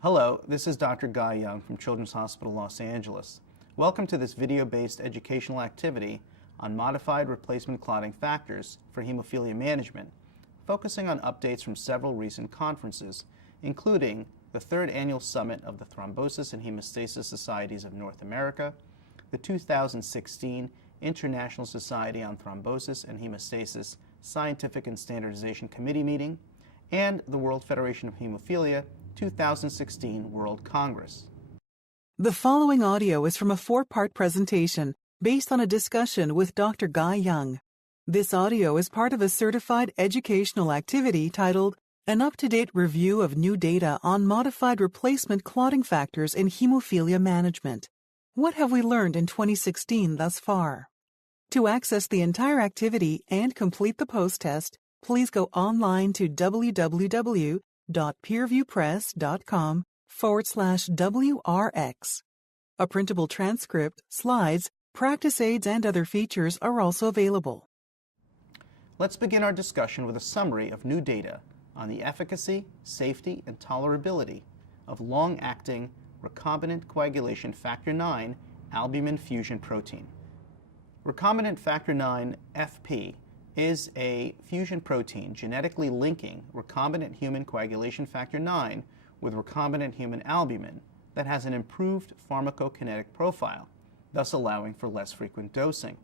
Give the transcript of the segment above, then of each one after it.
Hello, this is Dr. Guy Young from Children's Hospital Los Angeles. Welcome to this video-based educational activity on modified replacement clotting factors for hemophilia management, focusing on updates from several recent conferences, including the 3rd Annual Summit of the Thrombosis and Hemostasis Societies of North America, the 2016 International Society on Thrombosis and Hemostasis Scientific and Standardization Committee meeting, and the World Federation of Hemophilia 2016 World Congress. The following audio is from a 4-part presentation based on a discussion with Dr. Guy Young. This audio is part of a certified educational activity titled An Up-to-Date Review of New Data on Modified Replacement Clotting Factors in Hemophilia Management. What have we learned in 2016 thus far? To access the entire activity and complete the post-test, please go online to www.peerreviewpress.com/WRX. A printable transcript, slides, practice aids, and other features are also available. Let's begin our discussion with a summary of new data on the efficacy, safety, and tolerability of long-acting recombinant coagulation factor IX albumin fusion protein. Recombinant factor IX FP is a fusion protein genetically linking recombinant human coagulation factor IX with recombinant human albumin that has an improved pharmacokinetic profile, thus allowing for less frequent dosing.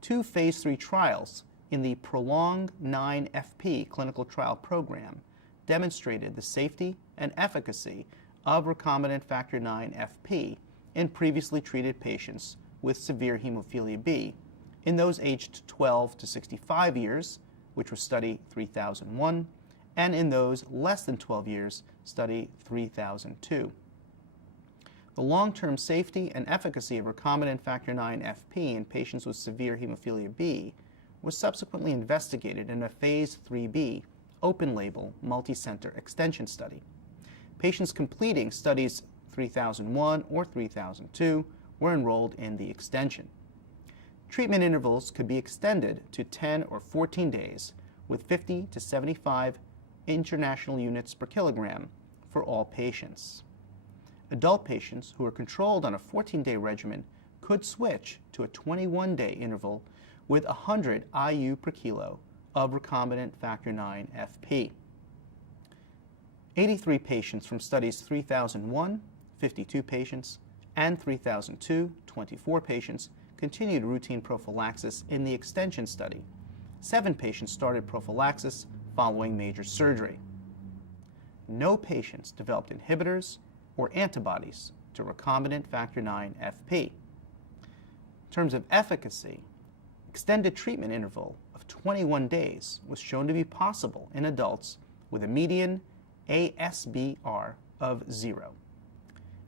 2 phase 3 trials in the Prolong 9FP clinical trial program demonstrated the safety and efficacy of recombinant factor IX FP in previously treated patients with severe hemophilia B in those aged 12 to 65 years, which was study 3001, and in those less than 12 years, study 3002. The long-term safety and efficacy of recombinant factor IX FP in patients with severe hemophilia B was subsequently investigated in a phase 3B open-label multi-center extension study. Patients completing studies 3001 or 3002 were enrolled in the extension. Treatment intervals could be extended to 10 or 14 days with 50 to 75 international units per kilogram for all patients. Adult patients who were controlled on a 14-day regimen could switch to a 21-day interval with 100 IU per kilo of recombinant factor IX FP. 83 patients from studies 3001, 52 patients, and 3002, 24 patients, continued routine prophylaxis in the extension study. 7 patients started prophylaxis following major surgery. No patients developed inhibitors or antibodies to recombinant factor IX FP. In terms of efficacy, extended treatment interval of 21 days was shown to be possible in adults with a median ASBR of 0.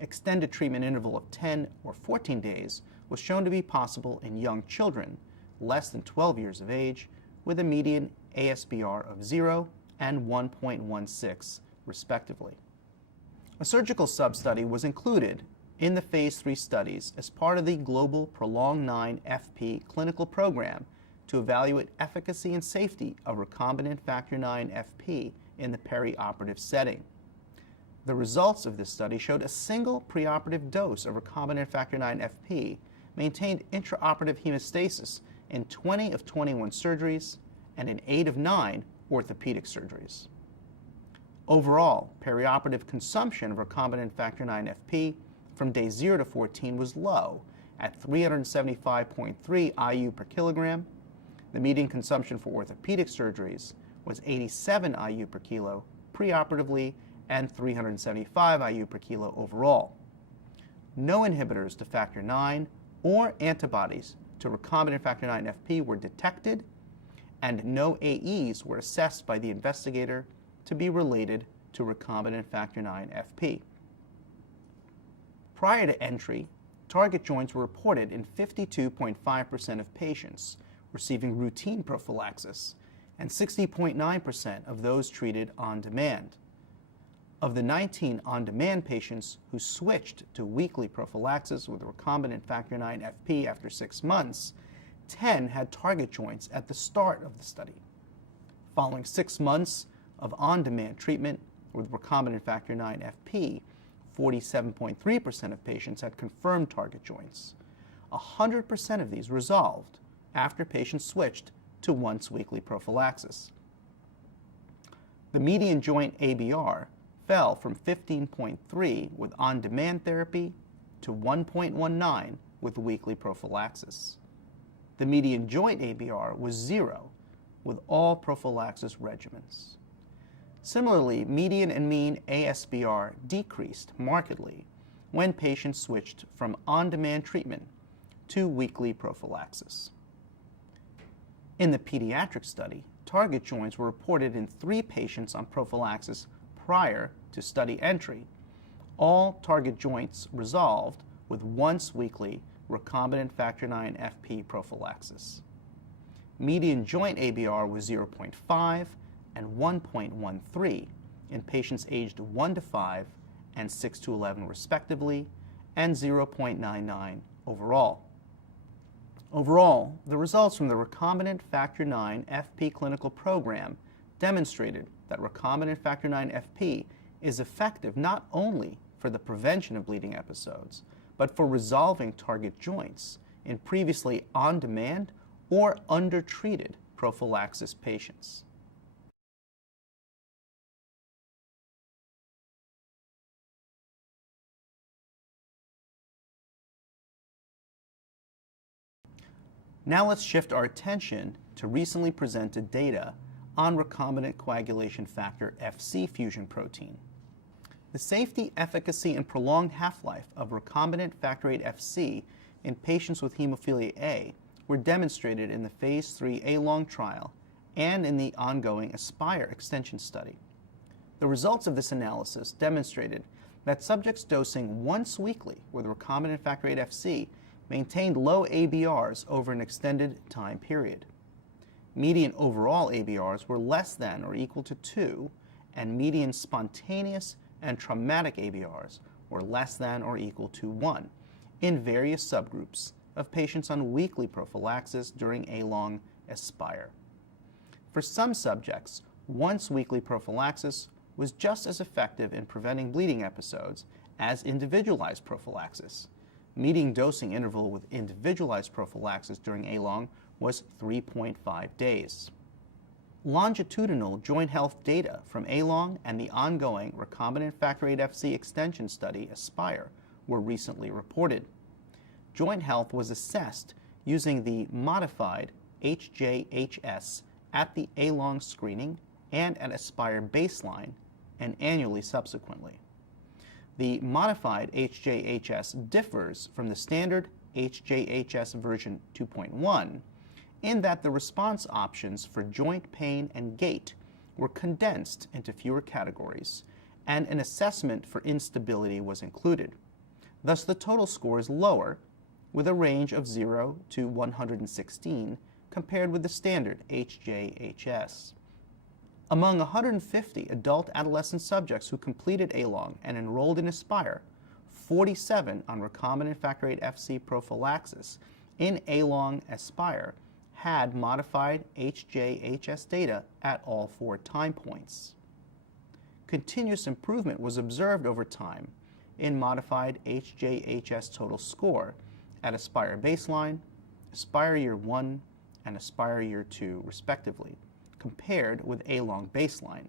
Extended treatment interval of 10 or 14 days was shown to be possible in young children less than 12 years of age with a median ASBR of 0 and 1.16 respectively. A surgical substudy was included in the phase 3 studies as part of the global Prolong 9 FP clinical program to evaluate efficacy and safety of recombinant factor IX FP in the perioperative setting. The results of this study showed a single preoperative dose of recombinant factor IX FP maintained intraoperative hemostasis in 20 of 21 surgeries and in 8 of 9 orthopedic surgeries. Overall, perioperative consumption of recombinant factor IX FP from day 0 to 14 was low at 375.3 IU per kilogram. The median consumption for orthopedic surgeries was 87 IU per kilo preoperatively and 375 IU per kilo overall. No inhibitors to factor IX or antibodies to recombinant factor IX FP were detected, and no AEs were assessed by the investigator to be related to recombinant factor IX FP. Prior to entry, target joints were reported in 52.5% of patients receiving routine prophylaxis and 60.9% of those treated on demand. Of the 19 on-demand patients who switched to weekly prophylaxis with recombinant factor IX FP after 6 months, 10 had target joints at the start of the study, Following 6 months of on-demand treatment with recombinant factor IX FP, 47.3% of patients had confirmed target joints. 100% of these resolved after patients switched to once-weekly prophylaxis. The median joint ABR fell from 15.3 with on-demand therapy to 1.19 with weekly prophylaxis. The median joint ABR was 0 with all prophylaxis regimens. Similarly, median and mean ASBR decreased markedly when patients switched from on-demand treatment to weekly prophylaxis. In the pediatric study, target joints were reported in 3 patients on prophylaxis prior to study entry. All target joints resolved with once-weekly recombinant factor IX FP prophylaxis. Median joint ABR was 0.5 and 1.13 in patients aged 1 to 5 and 6 to 11 respectively, and 0.99 overall. Overall, the results from the recombinant factor IX FP clinical program demonstrated that recombinant factor IX FP is effective not only for the prevention of bleeding episodes, but for resolving target joints in previously on-demand or undertreated prophylaxis patients. Now let's shift our attention to recently presented data on recombinant coagulation factor Fc fusion protein. The safety, efficacy, and prolonged half-life of recombinant factor VIII Fc in patients with hemophilia A were demonstrated in the Phase 3 A-LONG trial and in the ongoing ASPIRE extension study. The results of this analysis demonstrated that subjects dosing once weekly with recombinant factor VIII Fc maintained low ABRs over an extended time period. Median overall ABRs were less than or equal to 2, and median spontaneous and traumatic ABRs were less than or equal to 1 in various subgroups of patients on weekly prophylaxis during A-LONG ASPIRE. For some subjects, once-weekly prophylaxis was just as effective in preventing bleeding episodes as individualized prophylaxis. Median dosing interval with individualized prophylaxis during A-LONG was 3.5 days. Longitudinal joint health data from A-LONG and the ongoing recombinant factor VIII Fc extension study ASPIRE were recently reported. Joint health was assessed using the modified HJHS at the A-LONG screening and at ASPIRE baseline and annually subsequently. The modified HJHS differs from the standard HJHS version 2.1 in that the response options for joint pain and gait were condensed into fewer categories, and an assessment for instability was included. Thus, the total score is lower, with a range of 0 to 116, compared with the standard HJHS. Among 150 adult adolescent subjects who completed A-LONG and enrolled in ASPIRE, 47 on recombinant factor VIII Fc prophylaxis in A-LONG ASPIRE had modified HJHS data at all 4 time points. Continuous improvement was observed over time in modified HJHS total score at ASPIRE baseline, ASPIRE year 1, and ASPIRE year 2, respectively, compared with A-LONG baseline.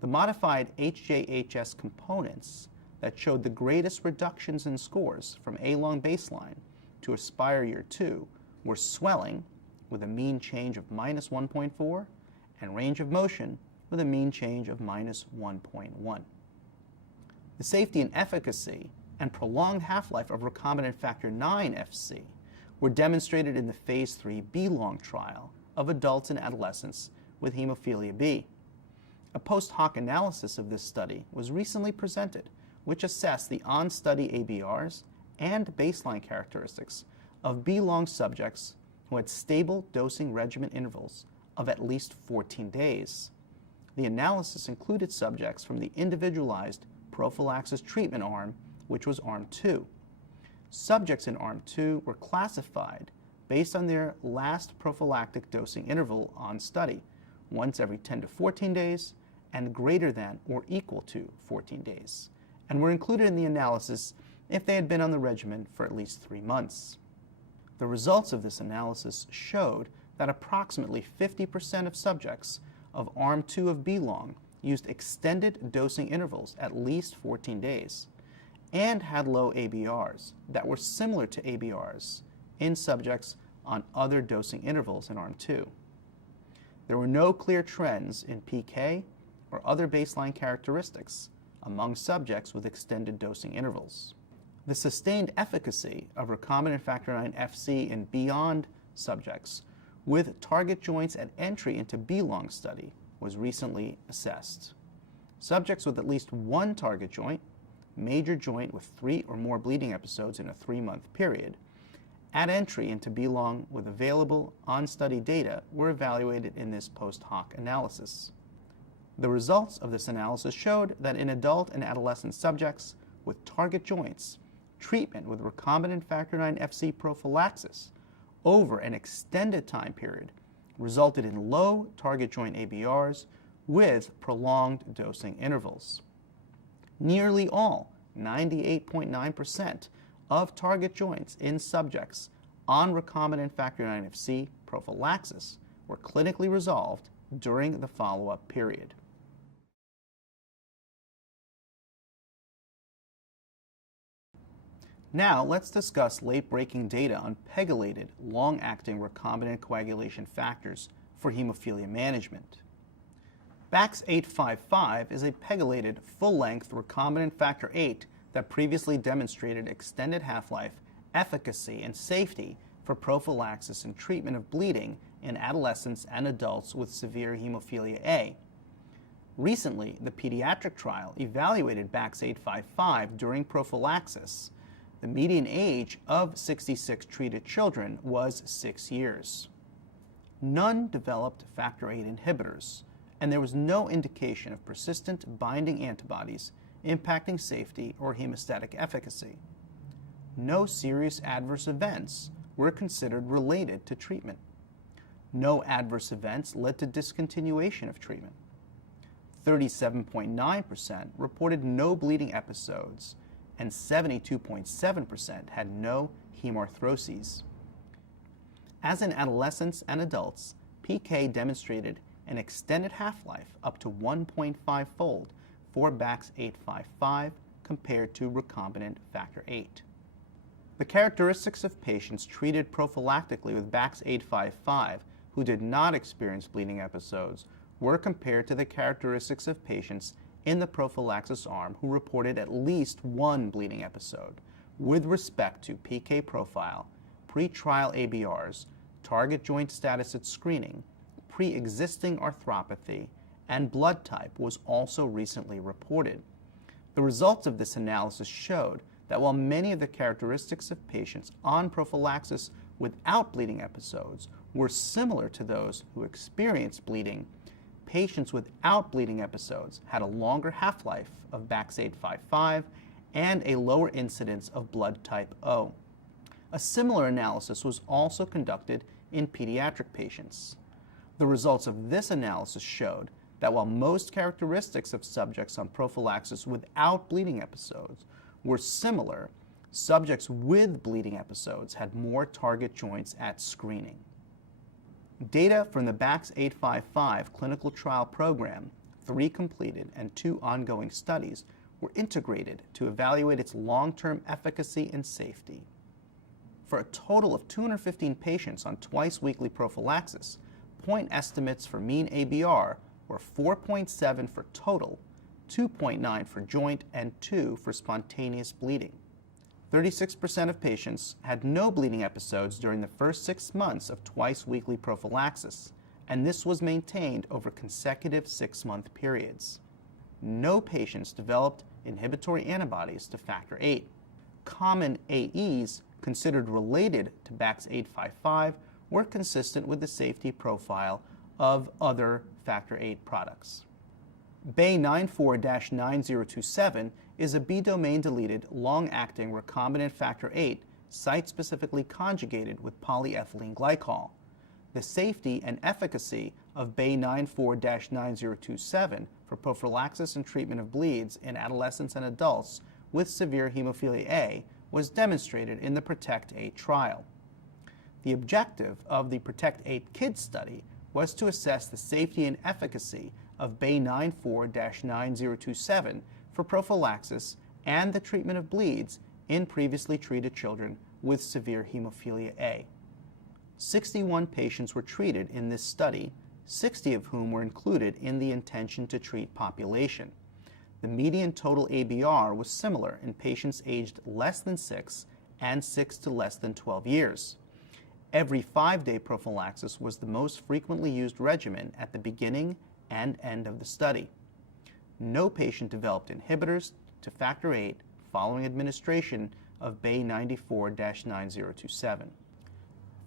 The modified HJHS components that showed the greatest reductions in scores from A-LONG baseline to ASPIRE year 2 were swelling, with a mean change of minus 1.4, and range of motion with a mean change of minus 1.1. The safety and efficacy and prolonged half-life of recombinant factor IX Fc were demonstrated in the Phase 3 B-LONG trial of adults and adolescents with hemophilia B. A post hoc analysis of this study was recently presented, which assessed the on-study ABRs and baseline characteristics of B-LONG subjects who had stable dosing regimen intervals of at least 14 days. The analysis included subjects from the individualized prophylaxis treatment arm, which was Arm 2. Subjects in Arm 2 were classified based on their last prophylactic dosing interval on study, once every 10 to 14 days, and greater than or equal to 14 days, and were included in the analysis if they had been on the regimen for at least 3 months. The results of this analysis showed that approximately 50% of subjects of Arm 2 of B-LONG used extended dosing intervals at least 14 days and had low ABRs that were similar to ABRs in subjects on other dosing intervals in Arm 2. There were no clear trends in PK or other baseline characteristics among subjects with extended dosing intervals. The sustained efficacy of recombinant factor IX Fc in beyond subjects with target joints at entry into B-LONG study was recently assessed. Subjects with at least one target joint, major joint with 3 or more bleeding episodes in a 3-month period, at entry into B-LONG with available on-study data were evaluated in this post-hoc analysis. The results of this analysis showed that in adult and adolescent subjects with target joints, treatment with recombinant factor IX Fc prophylaxis over an extended time period resulted in low target joint ABRs with prolonged dosing intervals. Nearly all, 98.9%, of target joints in subjects on recombinant factor IX Fc prophylaxis were clinically resolved during the follow-up period. Now let's discuss late-breaking data on pegylated, long-acting recombinant coagulation factors for hemophilia management. BAX855 is a pegylated, full-length recombinant factor VIII that previously demonstrated extended half-life, efficacy, and safety for prophylaxis and treatment of bleeding in adolescents and adults with severe hemophilia A. Recently, the pediatric trial evaluated BAX855 during prophylaxis. The median age of 66 treated children was 6 years. None developed factor VIII inhibitors, and there was no indication of persistent binding antibodies impacting safety or hemostatic efficacy. No serious adverse events were considered related to treatment. No adverse events led to discontinuation of treatment. 37.9% reported no bleeding episodes, and 72.7% had no hemarthroses. As in adolescents and adults, PK demonstrated an extended half-life up to 1.5-fold for BAX855 compared to recombinant factor VIII. The characteristics of patients treated prophylactically with BAX855 who did not experience bleeding episodes were compared to the characteristics of patients in the prophylaxis arm who reported at least one bleeding episode with respect to PK profile, pre-trial ABRs, target joint status at screening, pre-existing arthropathy, and blood type was also recently reported. The results of this analysis showed that while many of the characteristics of patients on prophylaxis without bleeding episodes were similar to those who experienced bleeding, patients without bleeding episodes had a longer half-life of BAX855 and a lower incidence of blood type O. A similar analysis was also conducted in pediatric patients. The results of this analysis showed that while most characteristics of subjects on prophylaxis without bleeding episodes were similar, subjects with bleeding episodes had more target joints at screening. Data from the BAX855 clinical trial program, 3 completed and 2 ongoing studies, were integrated to evaluate its long-term efficacy and safety. For a total of 215 patients on twice-weekly prophylaxis, point estimates for mean ABR were 4.7 for total, 2.9 for joint, and 2 for spontaneous bleeding. 36% of patients had no bleeding episodes during the first 6 months of twice-weekly prophylaxis, and this was maintained over consecutive 6-month periods. No patients developed inhibitory antibodies to factor VIII. Common AEs considered related to BAX855 were consistent with the safety profile of other factor VIII products. BAY94-9027 is a B-domain-deleted, long-acting recombinant factor VIII site-specifically conjugated with polyethylene glycol. the safety and efficacy of BAY94-9027 for prophylaxis and treatment of bleeds in adolescents and adults with severe hemophilia A was demonstrated in the PROTECT-8 trial. The objective of the PROTECT-8 Kids study was to assess the safety and efficacy of BAY94-9027 for prophylaxis and the treatment of bleeds in previously treated children with severe hemophilia A. 61 patients were treated in this study, 60 of whom were included in the intention to treat population. The median total ABR was similar in patients aged less than 6 and 6 to less than 12 years. Every 5-day prophylaxis was the most frequently used regimen at the beginning and end of the study. No patient developed inhibitors to factor VIII following administration of BAY94-9027.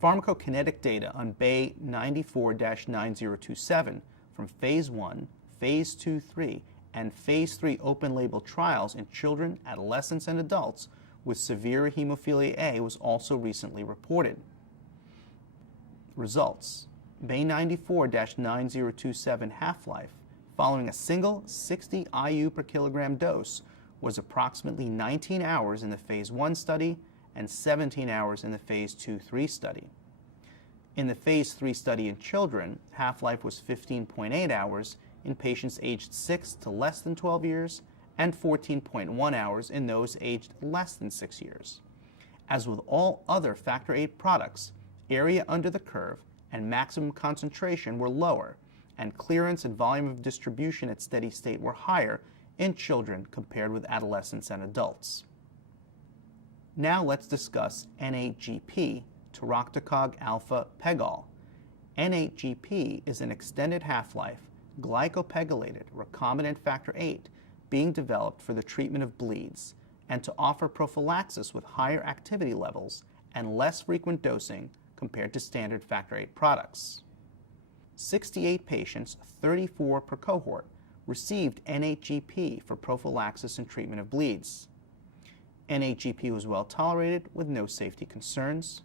Pharmacokinetic data on BAY94-9027 from Phase 1, Phase 2-3, and Phase 3 open-label trials in children, adolescents, and adults with severe hemophilia A was also recently reported. Results: BAY94-9027 half-life following a single 60 IU per kilogram dose was approximately 19 hours in the Phase 1 study and 17 hours in the Phase 2-3 study. In the Phase 3 study in children, half-life was 15.8 hours in patients aged 6 to less than 12 years and 14.1 hours in those aged less than 6 years. As with all other factor VIII products, area under the curve and maximum concentration were lower, and clearance and volume of distribution at steady state were higher in children compared with adolescents and adults. Now let's discuss N8-GP, toroctocog alpha pegol. N8-GP is an extended half-life, glycopegylated recombinant factor VIII being developed for the treatment of bleeds and to offer prophylaxis with higher activity levels and less frequent dosing compared to standard factor VIII products. 68 patients, 34 per cohort, received N8-GP for prophylaxis and treatment of bleeds. N8-GP was well tolerated with no safety concerns.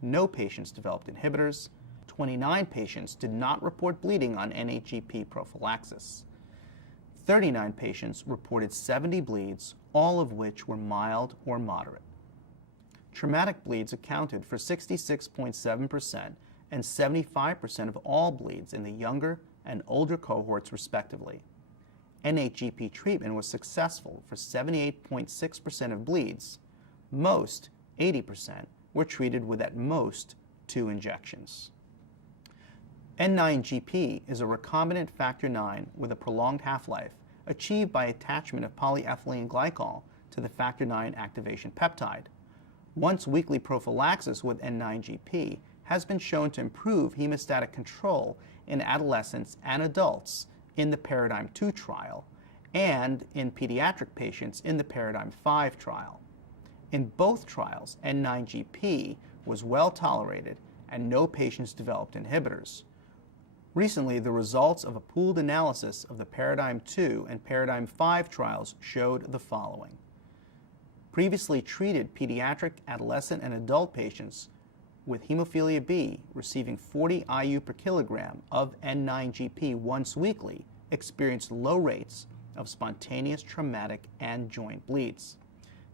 No patients developed inhibitors. 29 patients did not report bleeding on N8-GP prophylaxis. 39 patients reported 70 bleeds, all of which were mild or moderate. Traumatic bleeds accounted for 66.7% and 75% of all bleeds in the younger and older cohorts respectively. N8-GP treatment was successful for 78.6% of bleeds. Most, 80%, were treated with at most 2 injections. N9-GP is a recombinant factor IX with a prolonged half-life achieved by attachment of polyethylene glycol to the factor IX activation peptide. Once-weekly prophylaxis with N9-GP has been shown to improve hemostatic control in adolescents and adults in the Paradigm 2 trial and in pediatric patients in the Paradigm 5 trial. In both trials, N9-GP was well tolerated and no patients developed inhibitors. Recently, the results of a pooled analysis of the Paradigm 2 and Paradigm 5 trials showed the following. Previously treated pediatric, adolescent, and adult patients with hemophilia B receiving 40 IU per kilogram of N9-GP once weekly experienced low rates of spontaneous traumatic and joint bleeds.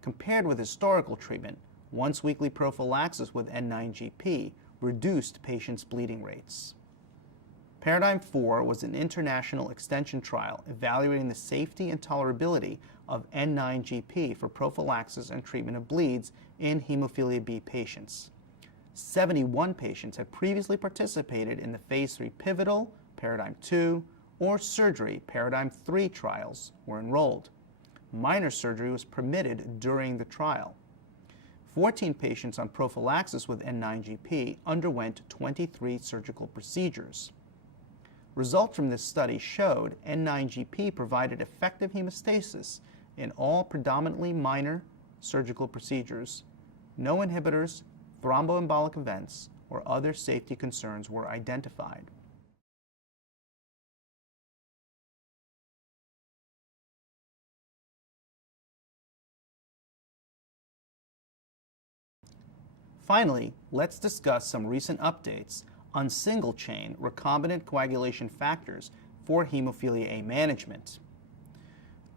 Compared with historical treatment, once-weekly prophylaxis with N9-GP reduced patients' bleeding rates. Paradigm 4 was an international extension trial evaluating the safety and tolerability of N9-GP for prophylaxis and treatment of bleeds in hemophilia B patients. 71 patients had previously participated in the Phase 3 pivotal, Paradigm 2, or surgery, Paradigm 3 trials were enrolled. Minor surgery was permitted during the trial. 14 patients on prophylaxis with N9-GP underwent 23 surgical procedures. Results from this study showed N9-GP provided effective hemostasis in all predominantly minor surgical procedures. No inhibitors, thromboembolic events, or other safety concerns were identified. Finally, let's discuss some recent updates on single-chain recombinant coagulation factors for hemophilia A management.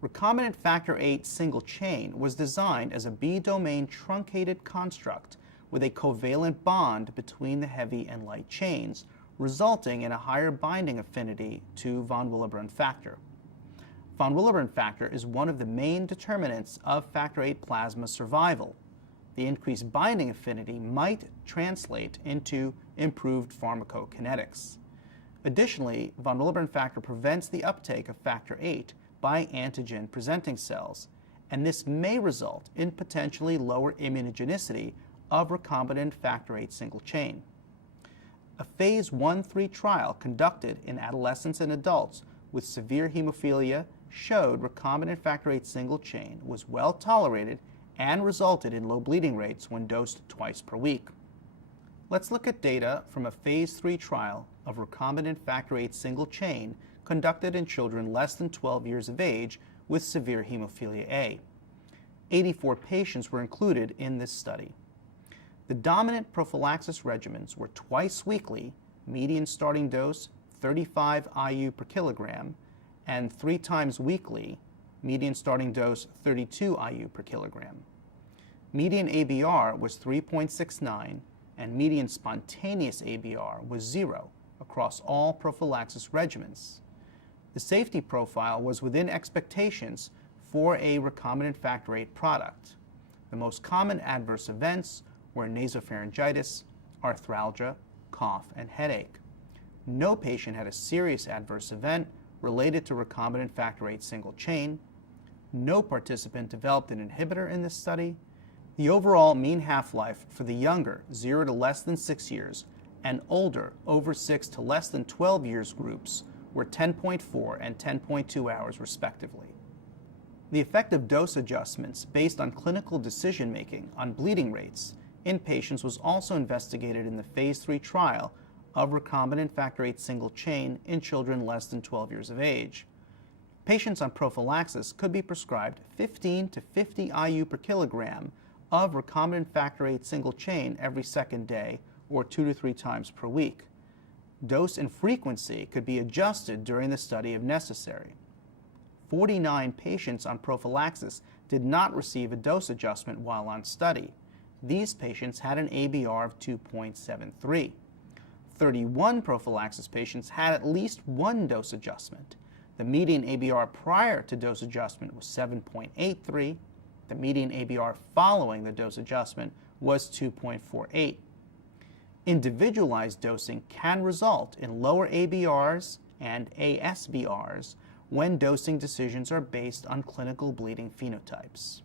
Recombinant factor VIII single chain was designed as a B-domain truncated construct with a covalent bond between the heavy and light chains, resulting in a higher binding affinity to von Willebrand factor. Von Willebrand factor is one of the main determinants of factor VIII plasma survival. The increased binding affinity might translate into improved pharmacokinetics. Additionally, von Willebrand factor prevents the uptake of factor VIII by antigen-presenting cells, and this may result in potentially lower immunogenicity of recombinant factor VIII single chain. A phase 1-3 trial conducted in adolescents and adults with severe hemophilia showed recombinant factor VIII single chain was well tolerated and resulted in low bleeding rates when dosed twice per week. Let's look at data from a phase 3 trial of recombinant factor VIII single chain conducted in children less than 12 years of age with severe hemophilia A. 84 patients were included in this study. The dominant prophylaxis regimens were twice weekly, median starting dose 35 IU per kilogram, and 3 times weekly, median starting dose 32 IU per kilogram. Median ABR was 3.69 and median spontaneous ABR was 0 across all prophylaxis regimens. The safety profile was within expectations for a recombinant factor VIII product. The most common adverse events were nasopharyngitis, arthralgia, cough, and headache. No patient had a serious adverse event related to recombinant factor VIII single chain. No participant developed an inhibitor in this study. The overall mean half-life for the younger 0 to less than 6 years and older over 6 to less than 12 years groups were 10.4 and 10.2 hours respectively. The effect of dose adjustments based on clinical decision-making on bleeding rates in patients was also investigated in the phase 3 trial of recombinant factor VIII single chain in children less than 12 years of age. Patients on prophylaxis could be prescribed 15 to 50 IU per kilogram of recombinant factor VIII single chain every second day or 2 to 3 times per week. Dose and frequency could be adjusted during the study if necessary. 49 patients on prophylaxis did not receive a dose adjustment while on study. These patients had an ABR of 2.73. 31 prophylaxis patients had at least one dose adjustment. The median ABR prior to dose adjustment was 7.83. The median ABR following the dose adjustment was 2.48. Individualized dosing can result in lower ABRs and ASBRs when dosing decisions are based on clinical bleeding phenotypes.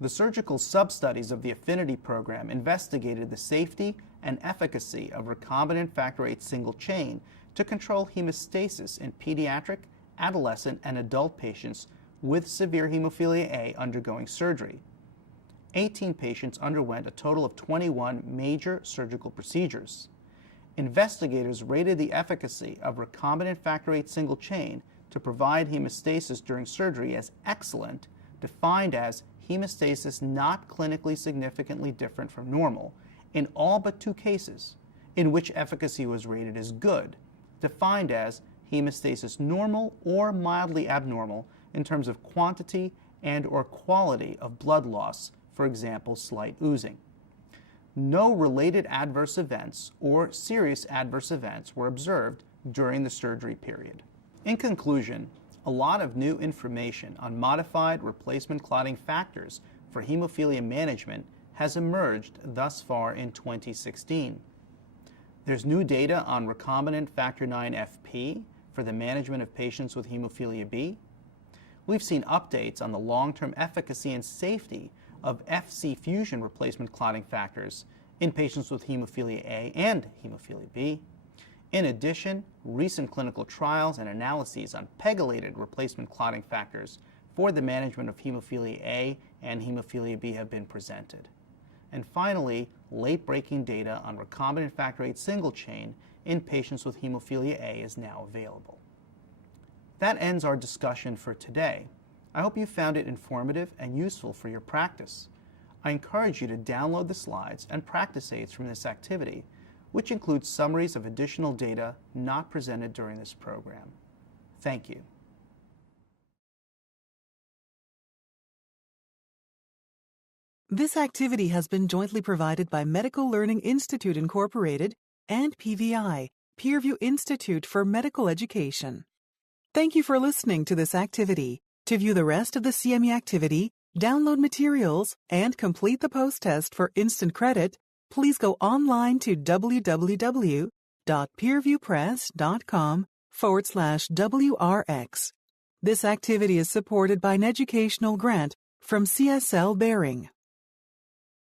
The surgical sub-studies of the Affinity program investigated the safety and efficacy of recombinant factor VIII single chain to control hemostasis in pediatric, adolescent, and adult patients with severe hemophilia A undergoing surgery. 18 patients underwent a total of 21 major surgical procedures. Investigators rated the efficacy of recombinant factor VIII single chain to provide hemostasis during surgery as excellent, defined as hemostasis not clinically significantly different from normal, in all but 2 cases, in which efficacy was rated as good, defined as hemostasis normal or mildly abnormal in terms of quantity and or quality of blood loss, for example, slight oozing. No related adverse events or serious adverse events were observed during the surgery period. In conclusion, a lot of new information on modified replacement clotting factors for hemophilia management has emerged thus far in 2016. There's new data on recombinant factor IX FP for the management of patients with hemophilia B. We've seen updates on the long-term efficacy and safety of FC fusion replacement clotting factors in patients with hemophilia A and hemophilia B. In addition, recent clinical trials and analyses on pegylated replacement clotting factors for the management of hemophilia A and hemophilia B have been presented. And finally, late-breaking data on recombinant factor VIII single chain in patients with hemophilia A is now available. That ends our discussion for today. I hope you found it informative and useful for your practice. I encourage you to download the slides and practice aids from this activity, which includes summaries of additional data not presented during this program. Thank you. This activity has been jointly provided by Medical Learning Institute Incorporated and PVI, Peerview Institute for Medical Education. Thank you for listening to this activity. To view the rest of the CME activity, download materials, and complete the post-test for instant credit, please go online to www.peerviewpress.com/WRX. This activity is supported by an educational grant from CSL Behring.